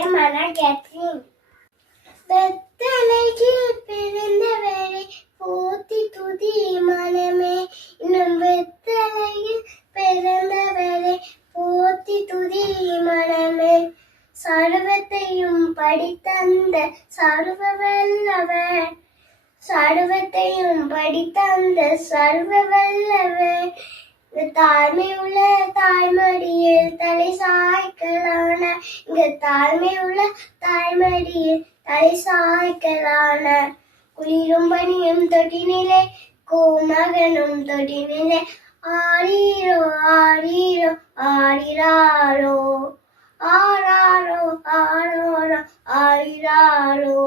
am Anna Catherine. வெத்தலையில் பிறந்தவரை போத்தி துதி மனமே, இன்னும் வெத்தலையில் பிறந்தவரை போத்தி துதி மனமே. சர்வத்தையும் படித்தந்த சர்வ வல்லவர், சர்வத்தையும் படித்தந்த சர்வ வல்லவர். தாழ்மை உள்ள தாய்மடியில் தலை சாய்க்கலான, இங்கு தாழ்மை உள்ள தாய்மடியில் தலை சாய்க்கலான. குளிரும் பனியும் தொட்டினிலே கோமகனும் தொட்டினிலே, ஆரீரோ ஆரீரோ ஆரிராரோ, ஆராரோ ஆரோரோ ஆரிராரோ.